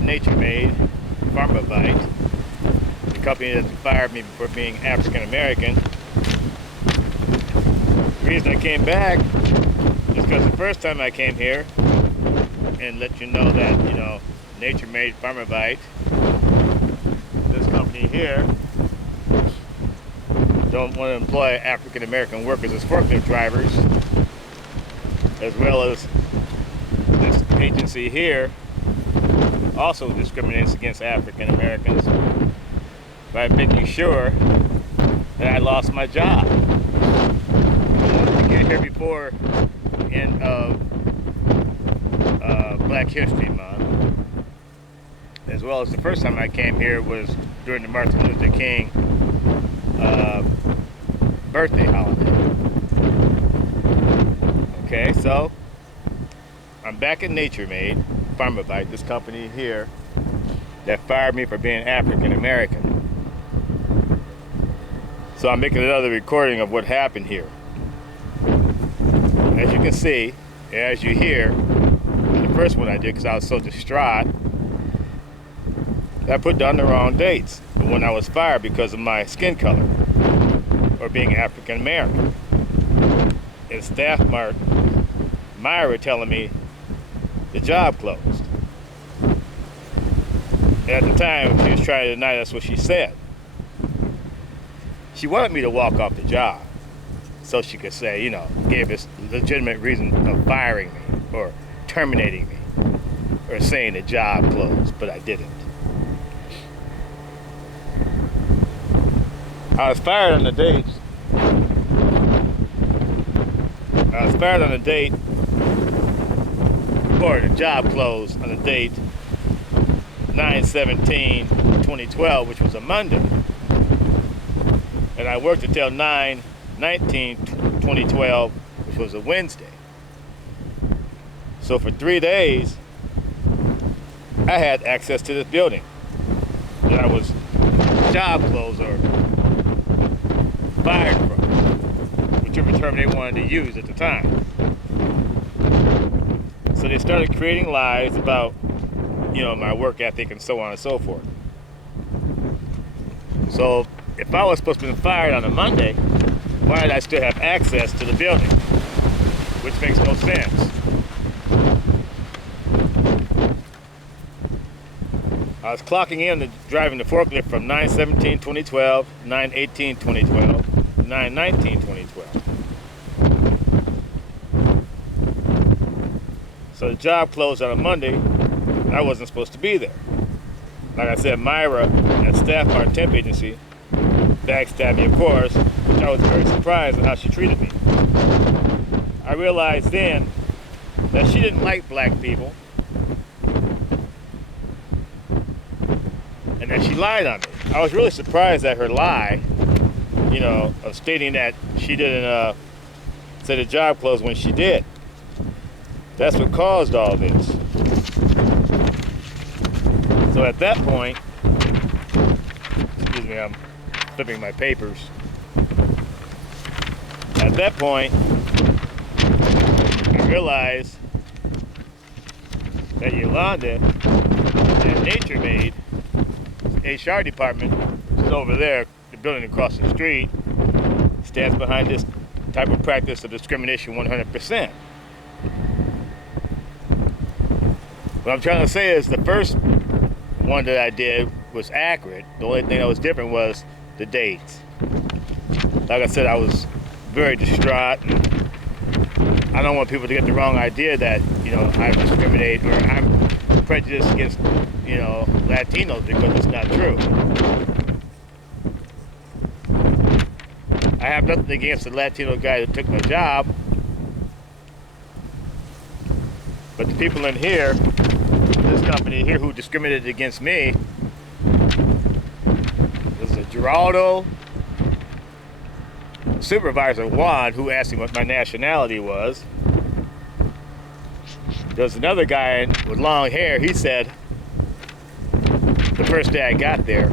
at Nature Made Pharmavite, the company that fired me for being African American. The reason I came back is because the first time I came here, and let you know that, Nature Made Pharmavite, this company here, don't want to employ African American workers as forklift drivers, as well as this agency here also discriminates against African Americans by making sure that I lost my job. I wanted to get here before the end of Black History Month, as well as the first time I came here was during the Martin Luther King birthday holiday. Okay, so I'm back at Nature Made Pharmavite, this company here that fired me for being African American. So I'm making another recording of what happened here. As you can see, as you hear, the first one I did because I was so distraught, I put down the wrong dates. But when I was fired because of my skin color or being African American. And staff mark Myra telling me the job closed. And at the time, she was trying to deny that's what she said. She wanted me to walk off the job so she could say, gave us legitimate reason of firing me or terminating me or saying the job closed, but I didn't. I was fired on the date. Or the job closed on the date 9/17/2012, which was a Monday. And I worked until 9/19/2012, which was a Wednesday. So for 3 days, I had access to this building that I was job closed or fired from, whichever term they wanted to use at the time. So they started creating lies about, my work ethic and so on and so forth. So if I was supposed to be fired on a Monday, why did I still have access to the building? Which makes no sense. I was clocking in and driving the forklift from 9/17/2012, 9/18/2012, 9/19/2012. So the job closed on a Monday. I wasn't supposed to be there. Like I said, Myra at Staff Our Temp Agency backstabbed me, of course, which I was very surprised at how she treated me. I realized then that she didn't like black people and that she lied on me. I was really surprised at her lie, of stating that she didn't say the job closed when she did. That's what caused all this. So at that point, excuse me, I'm flipping my papers. At that point, I realized that Yolanda at Nature Made HR department, which is over there, the building across the street, stands behind this type of practice of discrimination 100%. What I'm trying to say is the first one that I did was accurate. The only thing that was different was the dates. Like I said, I was very distraught. And I don't want people to get the wrong idea that, I discriminate or I'm prejudiced against, Latinos, because it's not true. I have nothing against the Latino guy that took my job. But the people in here, this company here who discriminated against me, was a Geraldo, Supervisor Juan, who asked me what my nationality was. There's another guy with long hair, he said, the first day I got there,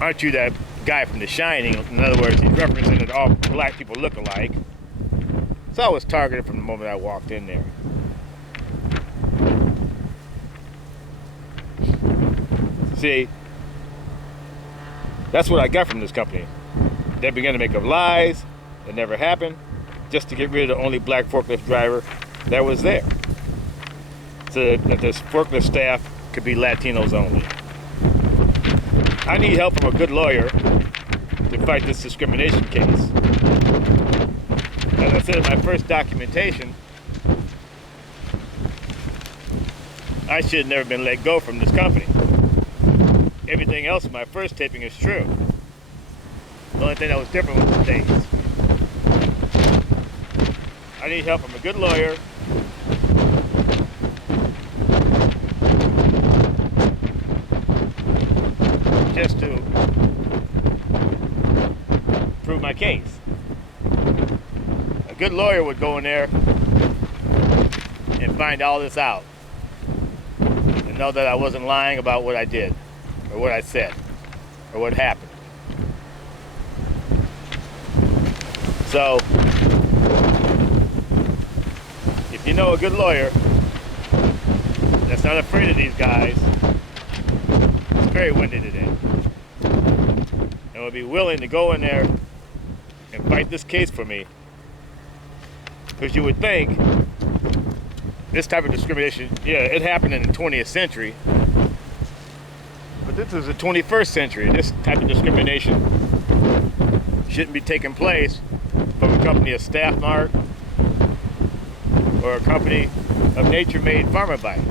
aren't you that guy from The Shining? In other words, he represented all black people look alike. So I was targeted from the moment I walked in there. See, that's what I got from this company. They began to make up lies that never happened, just to get rid of the only black forklift driver that was there, so that this forklift staff could be Latinos only. I need help from a good lawyer to fight this discrimination case. As I said in my first documentation, I should have never been let go from this company. Everything else in my first taping is true. The only thing that was different was the dates. I need help from a good lawyer just to prove my case. A good lawyer would go in there and find all this out and know that I wasn't lying about what I did or what I said or what happened. So, if you know a good lawyer that's not afraid of these guys, it's very windy today, and will be willing to go in there and fight this case for me, because you would think this type of discrimination, yeah, it happened in the 20th century, but this is the 21st century. This type of discrimination shouldn't be taking place from a company of Staff Mart or a company of Nature Made Pharmavite.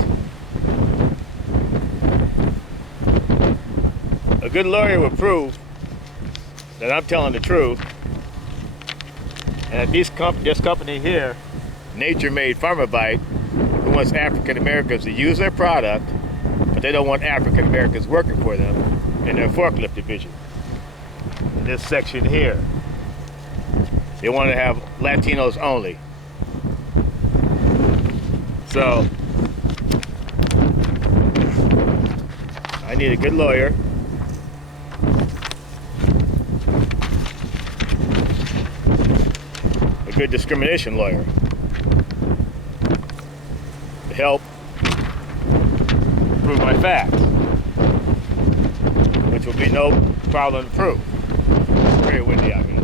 A good lawyer will prove that I'm telling the truth, and that this company here, Nature Made Pharmavite, who wants African Americans to use their product, but they don't want African Americans working for them in their forklift division. In this section here, they want to have Latinos only. So, I need a good lawyer a good discrimination lawyer to help prove my facts, which will be no problem to prove. It's very windy out here.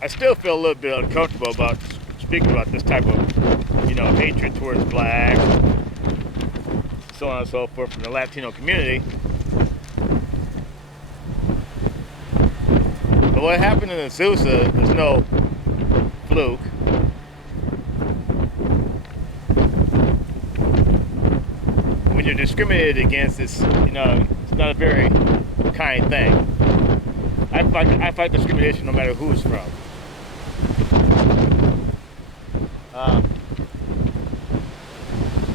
I still feel a little bit uncomfortable about speaking about this type of, hatred towards blacks, so on and so forth from the Latino community. But what happened in Azusa is no fluke. When you're discriminated against, it's not a very kind thing. I fight discrimination no matter who it's from.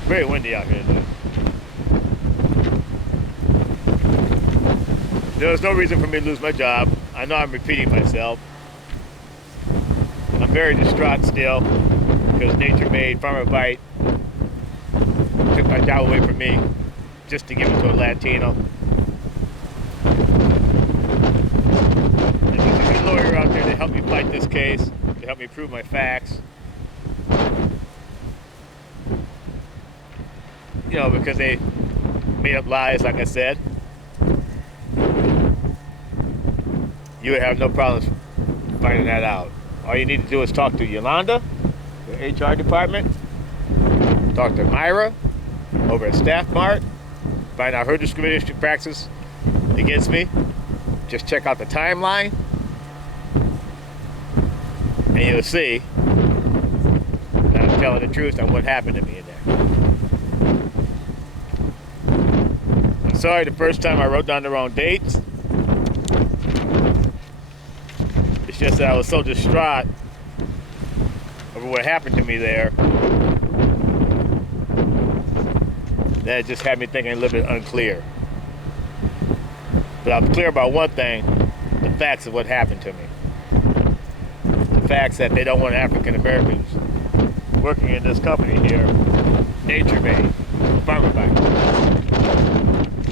Very windy out here today. There's no reason for me to lose my job. I know I'm repeating myself. I'm very distraught still because Nature Made Pharmavite took my job away from me just to give it to a Latino. And there's a good lawyer out there to help me fight this case, to help me prove my facts. Because they made up lies, like I said. You would have no problems finding that out. All you need to do is talk to Yolanda, the HR department, talk to Myra over at Staff Mart, find out her discrimination practices against me. Just check out the timeline, and you'll see that I'm telling the truth on what happened to me in there. I'm sorry the first time I wrote down the wrong dates. It's just that I was so distraught over what happened to me there that it just had me thinking a little bit unclear. But I'm clear about one thing, the facts of what happened to me. The facts that they don't want African Americans working in this company here, Nature Made Pharmavite.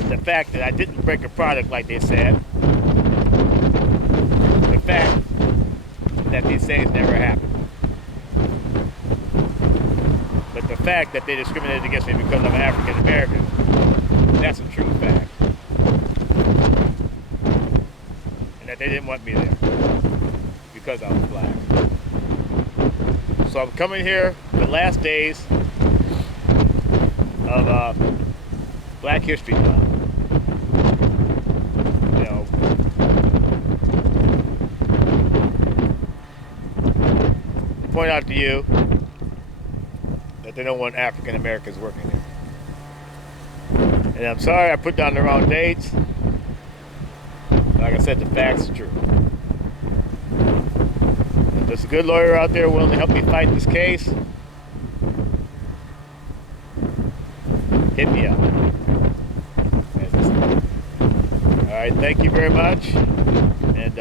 The fact that I didn't break a product like they said. The fact that these things never happened. But the fact that they discriminated against me because I'm African American. That's a true fact. And that they didn't want me there because I was black. So I'm coming here the last days of Black History Month. You know, to point out to you that they don't want African Americans working here. And I'm sorry I put down the wrong dates. Like I said, the facts are true. If there's a good lawyer out there willing to help me fight this case, hit me up. All right, thank you very much. And